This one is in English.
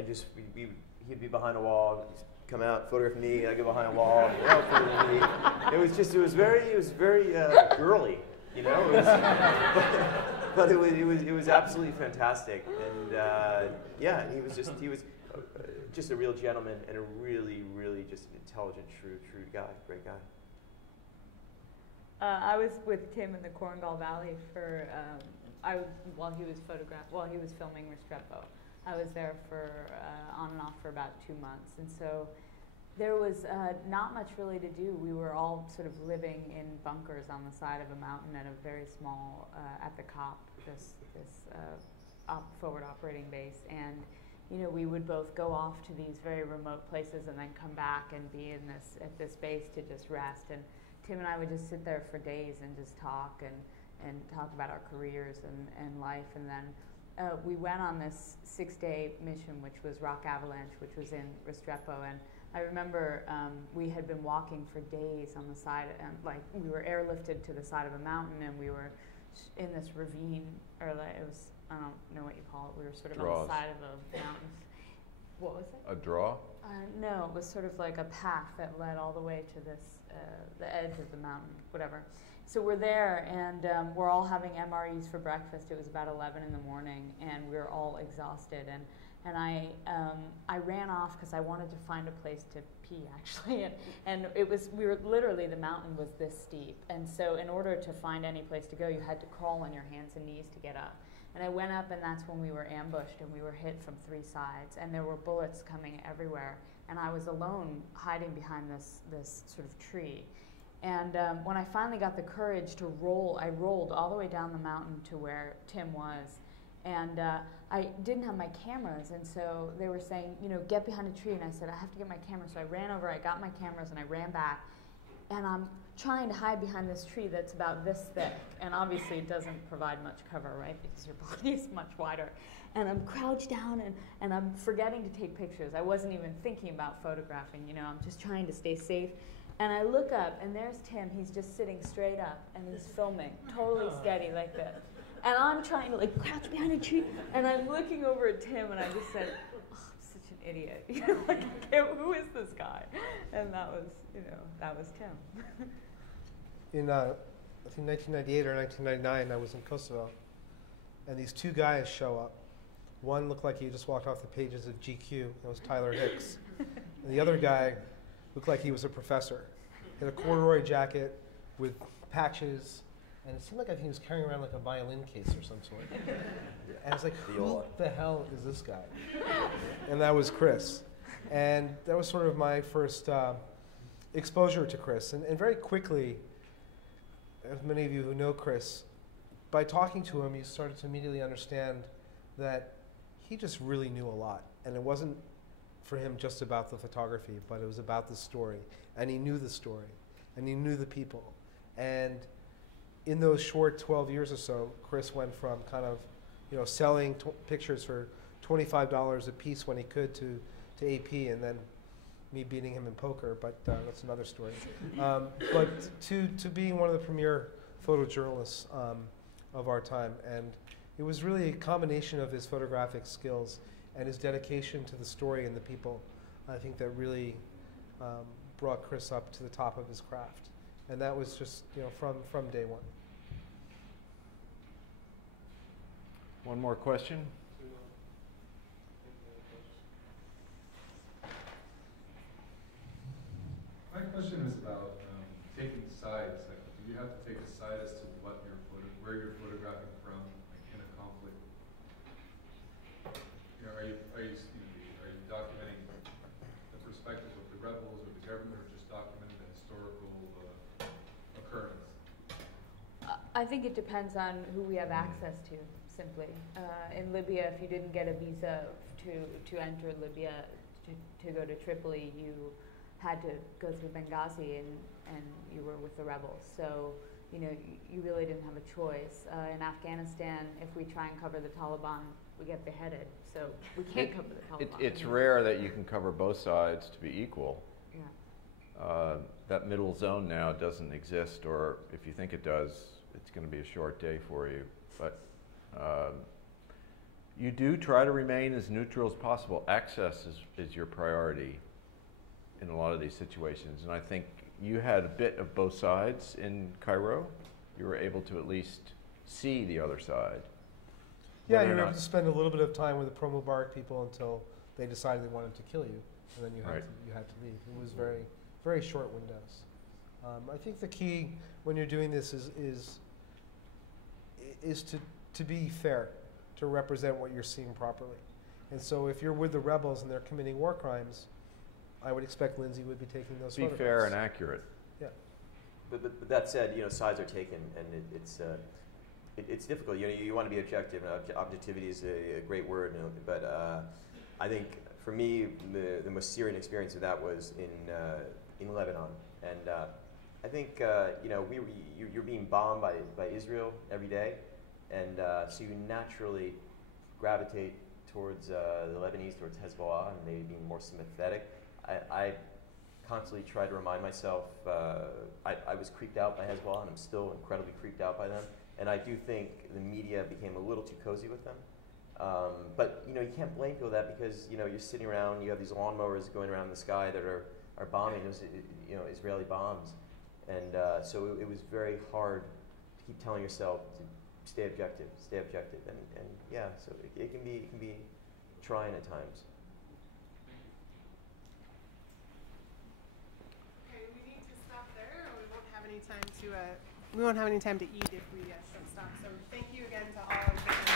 and just he'd be behind a wall, he'd come out, photograph me, I'd go behind a wall, photograph me. It was very girly, you know. It was, but it was absolutely fantastic, and yeah, and he was just a real gentleman and a really just an intelligent, shrewd guy, great guy. I was with Tim in the Korengal Valley for while he was filming Restrepo. I was there for on and off for about 2 months, and so there was not much really to do. We were all sort of living in bunkers on the side of a mountain at a very small at the COP, this forward operating base, and you know, we would both go off to these very remote places and then come back and be at this base to just rest. And Tim and I would just sit there for days and just talk and talk about our careers and life. And then we went on this 6-day mission, which was Rock Avalanche, which was in Restrepo. And I remember we had been walking for days on the side, and like we were airlifted to the side of a mountain, and we were in this ravine, or like it was, I don't know what you call it. We were sort of on the side of a mountain. What was it? A draw? No, it was sort of like a path that led all the way to this, the edge of the mountain, whatever. So we're there, and we're all having MREs for breakfast. It was about 11 in the morning, and we were all exhausted. And I ran off because I wanted to find a place to pee, actually. And we were literally, the mountain was this steep. And so in order to find any place to go, you had to crawl on your hands and knees to get up. And I went up, and that's when we were ambushed, and we were hit from 3 sides, and there were bullets coming everywhere. And I was alone, hiding behind this sort of tree. And when I finally got the courage to roll, I rolled all the way down the mountain to where Tim was. And I didn't have my cameras, and so they were saying, you know, get behind a tree. And I said, I have to get my camera. So I ran over, I got my cameras, and I ran back. And I'm trying to hide behind this tree that's about this thick. And obviously it doesn't provide much cover, right? Because your body is much wider. And I'm crouched down, and I'm forgetting to take pictures. I wasn't even thinking about photographing, you know. I'm just trying to stay safe. And I look up, and there's Tim. He's just sitting straight up, and he's filming, totally steady like this. And I'm trying to like crouch behind a tree, and I'm looking over at Tim, and I just said, oh, I'm such an idiot. You know, like, who is this guy? And that was, you know, that was Tim. In, I think 1998 or 1999, I was in Kosovo, and these 2 guys show up. One looked like he just walked off the pages of GQ. That was Tyler Hicks. And the other guy looked like he was a professor. He had a corduroy jacket with patches, and it seemed like I think he was carrying around like a violin case or some sort. And I was like, who the hell is this guy? And that was Chris. And that was sort of my first exposure to Chris. And very quickly, as many of you who know Chris, by talking to him, you started to immediately understand that he just really knew a lot. And it wasn't for him just about the photography, but it was about the story. And he knew the story, and he knew the people. And in those short 12 years or so, Chris went from kind of, you know, selling pictures for $25 a piece when he could to AP, and then me beating him in poker, but that's another story. But to being one of the premier photojournalists of our time. And it was really a combination of his photographic skills and his dedication to the story and the people, I think, that really brought Chris up to the top of his craft. And that was just, you know, from day one. One more question? My question is about taking sides. Like, do you have to take a side as to what where you're photographing from, like in a conflict? You know, are you documenting the perspective of the rebels or the government, or just documenting the historical occurrence? I think it depends on who we have access to. Simply, in Libya, if you didn't get a visa to enter Libya to go to Tripoli, you had to go through Benghazi, and you were with the rebels. So, you know, you really didn't have a choice. In Afghanistan, if we try and cover the Taliban, we get beheaded. So we can't cover the Taliban. It's rare that you can cover both sides to be equal. Yeah. That middle zone now doesn't exist, or if you think it does, it's going to be a short day for you. But You do try to remain as neutral as possible. Access is your priority in a lot of these situations. And I think you had a bit of both sides in Cairo. You were able to at least see the other side. Yeah, Whether you or were able not- to spend a little bit of time with the pro-Mubarak people until they decided they wanted to kill you, and then you had, Right. you had to leave. It was very, very short windows. I think the key when you're doing this is to be fair, to represent what you're seeing properly. And so if you're with the rebels and they're committing war crimes, I would expect Lindsay would be taking those Be photographs. fair and accurate. Yeah. But that said, sides are taken, and it's difficult. You want to be objective, and objectivity is a great word. But I think for me, the most searing experience of that was in Lebanon, and I think you're being bombed by Israel every day, and so you naturally gravitate towards the Lebanese, towards Hezbollah, and maybe being more sympathetic. I constantly try to remind myself I was creeped out by Hezbollah, and I'm still incredibly creeped out by them. And I do think the media became a little too cozy with them. But you can't blame people that because you're sitting around, you have these lawnmowers going around the sky that are bombing. It was Israeli bombs, and so it was very hard to keep telling yourself to stay objective, and yeah, so it can be trying at times. We won't have any time to eat if we don't stop. So thank you again to all.